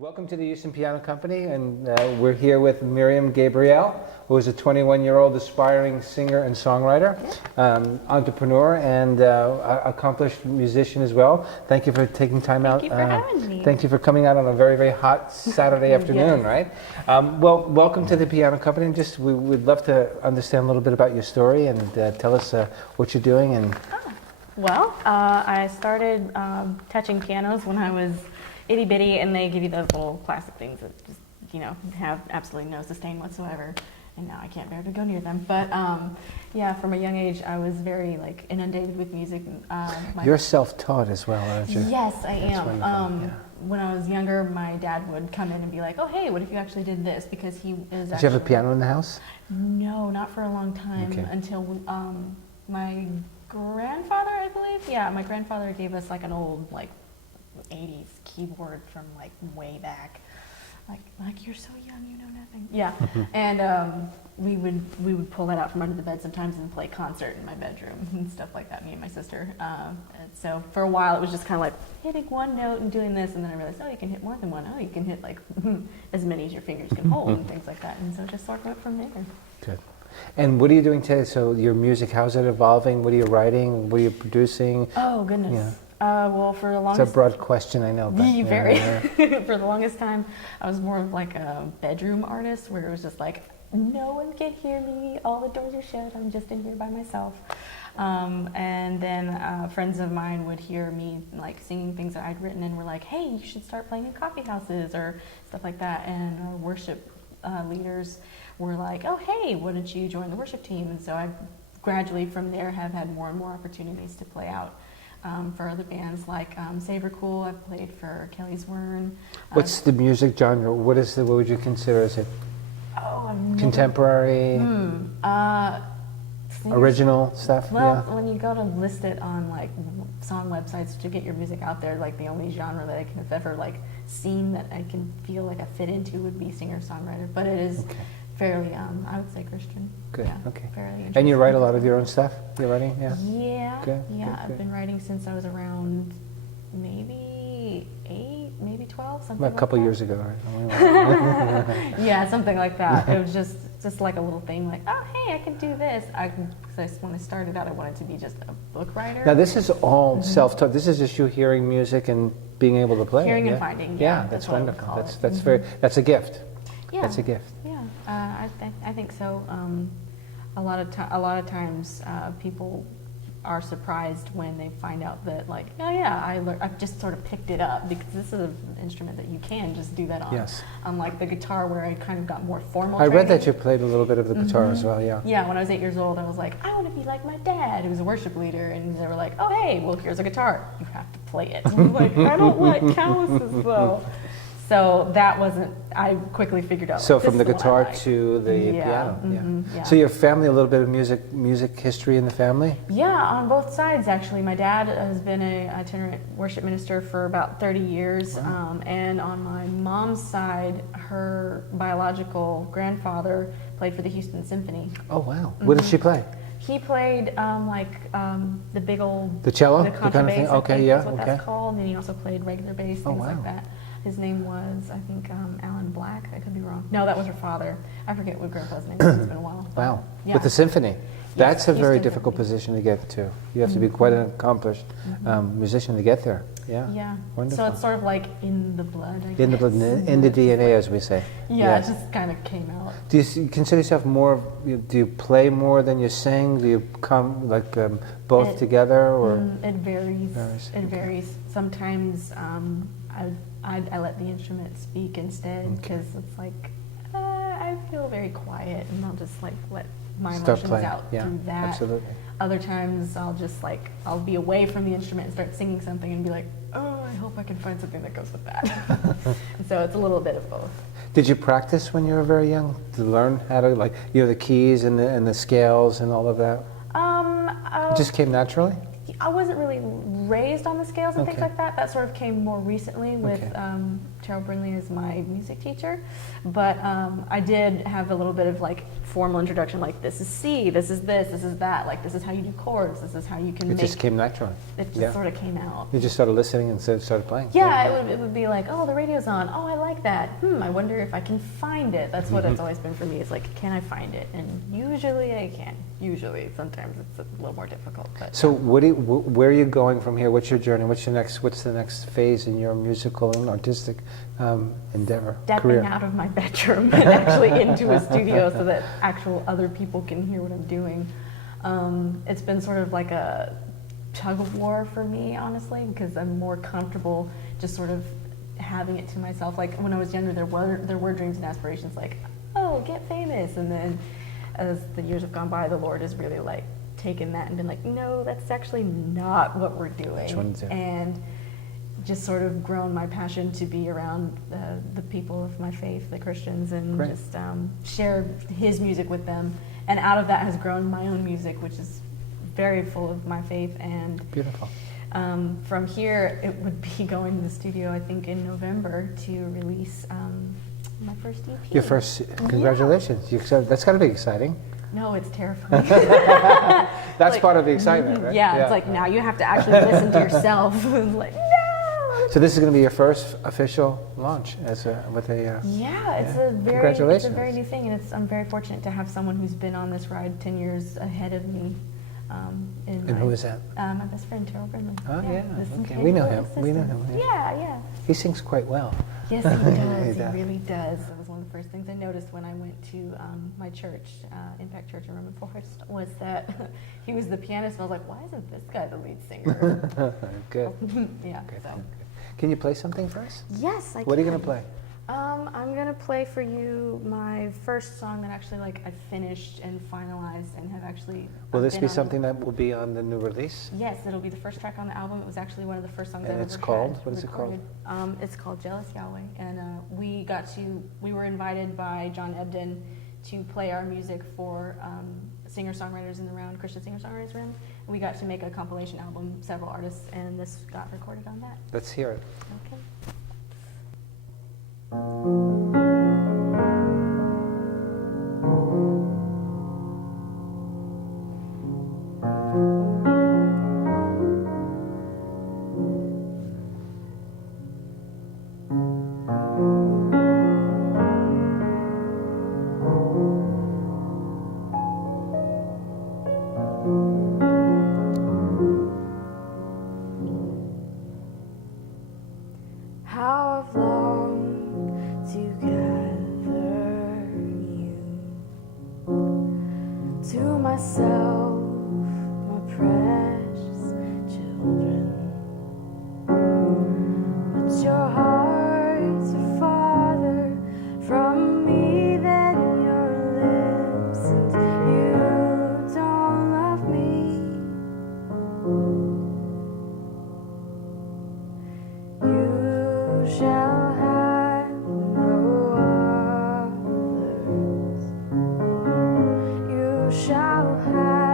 Welcome to the Houston Piano Company, and we're here with Miryam Gabriel, who is a 21-year-old aspiring singer and songwriter, entrepreneur, and accomplished musician as well. Thank you for taking time out. Thank you for having me. Thank you for coming out on a very, very hot Saturday afternoon, Yes. right? Well, welcome to the Piano Company. And we would love to understand a little bit about your story and tell us what you're doing. And Well, I started touching pianos when I was itty bitty, and they give you those little plastic things that just, have absolutely no sustain whatsoever. And now I can't bear to go near them. But yeah, from a young age, I was very inundated with music. You're self-taught as well, aren't you? Yes, I That's am. wonderful, yeah. When I was younger, my dad would come in and be like, "Oh, hey, what if you actually did this?" Because he is. Did you have a piano in the house? No, not for a long time. Okay. Until my grandfather, I believe. Yeah, my grandfather gave us an old 80s keyboard from way back. Like you're so young, you know nothing. Yeah, and we would pull that out from under the bed sometimes and play concert in my bedroom and stuff like that. Me and my sister. And so for a while it was just kind of hitting one note and doing this, and then I realized, oh, you can hit more than one. Oh, you can hit as many as your fingers can hold and things like that. And so it just sort of went from there. Good. And what are you doing today? So your music, how's it evolving? What are you writing? What are you producing? Oh goodness. Yeah. Well, for the longest. It's a broad question, I know. But, very. For the longest time, I was more of a bedroom artist, where it was just no one can hear me. All the doors are shut. I'm just in here by myself. And then friends of mine would hear me singing things that I'd written, and were like, "Hey, you should start playing in coffee houses," or stuff like that. And our worship leaders were like, "Oh, hey, why don't you join the worship team?" And so I gradually from there have had more and more opportunities to play out for other bands like Saber Cool. I've played for Kelly's Wern. What's the music genre? What would you consider? Is it contemporary? Original stuff? Well, when you go to list it on song websites to get your music out there, the only genre that I can have ever seen that I can feel I fit into would be singer-songwriter. But it is fairly, I would say, Christian. Good. Yeah, okay. Fairly interesting. And you write a lot of your own stuff? You're writing? Yeah. Yeah. Good, Yeah. good, I've good. been writing since I was around maybe 8, maybe 12, something A couple like that. years ago, right? Yeah, something like that. It was just a little thing oh, hey, I can do this. When I started out, I wanted to be just a book writer. Now, this is all self-taught. This is just you hearing music and being able to play. Hearing yeah? and finding, Yeah, yeah, that's that's what I would wonderful. call it. That's a gift. Yeah. That's a gift. Yeah, I think so. A lot of times people are surprised when they find out that oh yeah, I've just sort of picked it up, because this is an instrument that you can just do that on. Yes. Unlike the guitar, where I kind of got more formal I read training. that you played a little bit of the guitar as well, yeah. Yeah, when I was 8 years old, I was like, I want to be like my dad, who was a worship leader, and they were like, oh hey, well here's a guitar, you have to play it. And I was like, I don't like calluses though. So that wasn't. I quickly figured out. So this from the is what I guitar like. to the Yeah, piano, yeah. So your family, a little bit of music history in the family? Yeah, on both sides actually. My dad has been an itinerant worship minister for about 30 years, Wow. and on my mom's side, her biological grandfather played for the Houston Symphony. Oh wow! What did she play? He played the big old The cello? the The kind of thing? contrabass, I Okay, think yeah, is what okay. that's called. And then he also played regular bass, Oh, things wow. like that. His name was, I think, Alan Black. I could be wrong. No, that was her father. I forget what Grandpa's name was. It's been a while. Wow! Yeah. With the symphony, that's a very Houston difficult Symphony. position to get to. You have to be quite an accomplished musician to get there. Yeah. Yeah. Wonderful. So it's sort of in the blood, I In the guess. blood, in the DNA, as we say. Yeah, Yes. it just kind of came out. Do you consider yourself more? Do you play more than you sing? Do you come both It- together, or It varies. Varies, It varies. Sometimes I let the instrument speak instead, because it's I feel very quiet, and I'll just let my start emotions playing? out Yeah, through that. absolutely. Other times I'll just I'll be away from the instrument and start singing something and be like, oh, I hope I can find something that goes with that. And so it's a little bit of both. Did you practice when you were very young to learn how to the keys and the scales and all of that? It just came naturally. I wasn't really raised on the scales and things Okay. like that. That sort of came more recently with Okay. Cheryl Brindley is my music teacher, but I did have a little bit of like formal introduction, like this is C, this is that, like this is how you do chords, this is how you can It make. just came naturally. It just sort of came out. You just started listening and started playing. Yeah, it would be like, oh, the radio's on. Oh, I like that. I wonder if I can find it. That's what it's always been for me. It's like, can I find it? And usually I can. Usually, sometimes it's a little more difficult. But so, where are you going from here? What's your journey? What's the next phase in your musical and artistic endeavor? Stepping career? out of my bedroom and actually into a studio so that actual other people can hear what I'm doing. It's been sort of like a tug of war for me, honestly, because I'm more comfortable just sort of having it to myself. Like when I was younger, there were dreams and aspirations like, oh, get famous, and then as the years have gone by, the Lord has really like taken that and been like, no, that's actually not what we're doing, and just sort of grown my passion to be around the people of my faith, the Christians, and just share His music with them. And out of that has grown my own music, which is very full of my faith. And beautiful. From here, it would be going to the studio, I think, in November to release my first EP. Your first, congratulations. Yeah. That's got to be exciting. No, it's terrifying. That's like, part of the excitement, right? Yeah, it's like now you have to actually listen to yourself. It's like, no! So this is going to be your first official launch with a... Yeah, it's a very new thing, and I'm very fortunate to have someone who's been on this ride 10 years ahead of me. And who is that? My best friend, Cheryl Brindley. Oh, yeah. Okay. We know him. Yeah. He sings quite well. Yes, he does. He really does. That was one of the first things I noticed when I went to my church, Impact Church in Roman Forest, was that he was the pianist. And I was like, why isn't this guy the lead singer? Good. Yeah. Good. So. Good. Can you play something for us? Yes, I can. What are you going to play? I'm gonna play for you my first song that actually I finished and finalized and have actually. Will this be something that will be on the new release? Yes, it'll be the first track on the album. It was actually one of the first songs I ever it's called? had What is recorded. it called? It's called Jealous Yahweh, and we were invited by John Ebden to play our music for singer-songwriters in the round, Christian singer-songwriters room. And we got to make a compilation album, several artists, and this got recorded on that. Let's hear it. Okay. How I've longed to gather you to myself, my precious children. But your hearts are farther from me than your lips, and you don't love me. You shall have no others. You shall have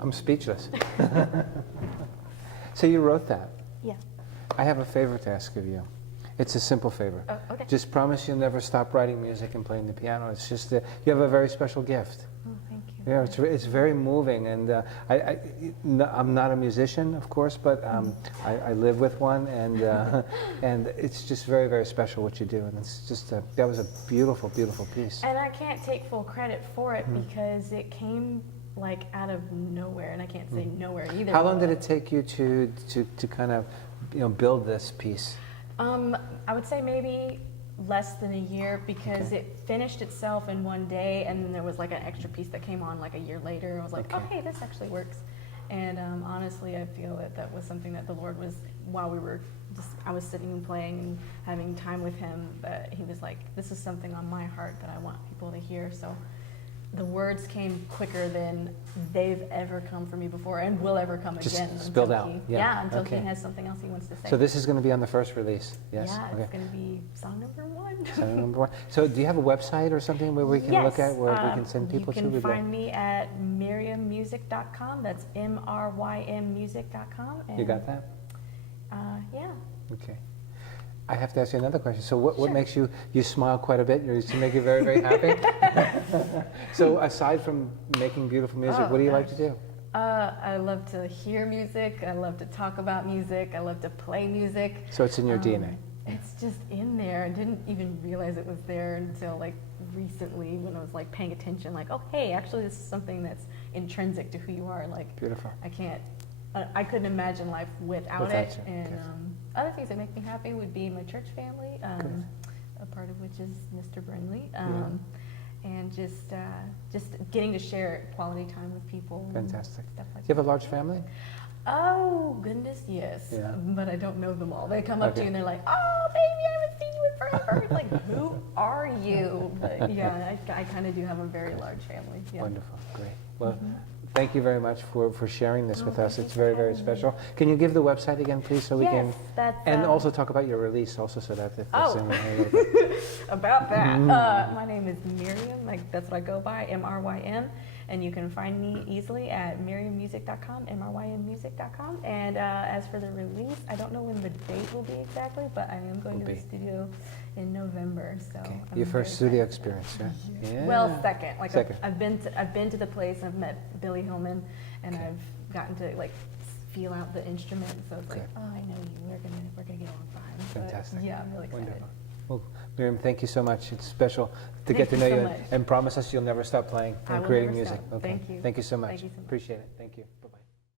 I'm speechless. So you wrote that. Yeah. I have a favor to ask of you. It's a simple favor. Oh, okay. Just promise you'll never stop writing music and playing the piano. It's just that you have a very special gift. Oh, thank you. Yeah, it's very moving, and I'm not a musician, of course, but I live with one, and and it's just very, very special what you do, and it's just that was a beautiful, beautiful piece. And I can't take full credit for it because it came like out of nowhere, and I can't say nowhere either. How long did it take you to kind of build this piece? I would say maybe less than a year, because it finished itself in one day, and then there was like an extra piece that came on like a year later. I was like, oh hey, this actually works. And honestly, I feel that that was something that the Lord was, while we were I was sitting and playing and having time with Him, that He was like, this is something on my heart that I want people to hear. So the words came quicker than they've ever come for me before, and will ever come Just again. spilled out. Until He has something else He wants to say. So this is going to be on the first release. Yes. Yeah, Okay. it's going to be song number 1. Song number 1. So do you have a website or something where we can look at, where we can send people to? You can find me at MyryamMusic.com. That's MRYMmusic.com. You got that? Yeah. Okay. I have to ask you another question. So what Sure. makes you smile quite a bit? You make you very, very happy? So aside from making beautiful music, what do you like to do? I love to hear music. I love to talk about music. I love to play music. So it's in your DNA? It's just in there. I didn't even realize it was there until like recently, when I was like paying attention, like, oh hey, actually this is something that's intrinsic to who you are. Like, Beautiful. I couldn't imagine life without Without it. you, And yes. Other things that make me happy would be my church family, a part of which is Mr. Brindley, and just getting to share quality time with people. Fantastic. And stuff like Do you have a large family? Oh goodness, yes. Yeah. But I don't know them all. They come up to Okay. you and they're like, "Oh, baby, I haven't seen you in forever." It's like, who are you? But yeah, I kind of do have a very large family. Yeah. Wonderful. Great. Well, thank you very much for sharing this with us. thank It's you very, for very having me. special. Can you give the website again, please, so we can... Yes, that's And also talk about your release, also, so that if Oh. it's in there a little bit. about that. My name is Miryam, like that's what I go by, MRYM, and you can find me easily at MyryamMusic.com, MRYMmusic.com. And as for the release, I don't know when the date will be exactly, but I am going to the studio in November. So Okay. I'm Your very first studio excited. experience, right? Yeah. Well, second. Like Second. I've been to the place. I've met Billy Hillman, and Okay. I've gotten to like feel out the instrument. So it's like, Good. oh, I know you. We're gonna get along fine. But, Fantastic. yeah, I'm really excited. Wonderful. Well, Miryam, thank you so much. It's special to Thank get to you know so you much. and promise us you'll never stop playing I and will creating never music. stop. Thank you. Thank you so much. Thank you so much. Appreciate it. Thank you. Bye-bye.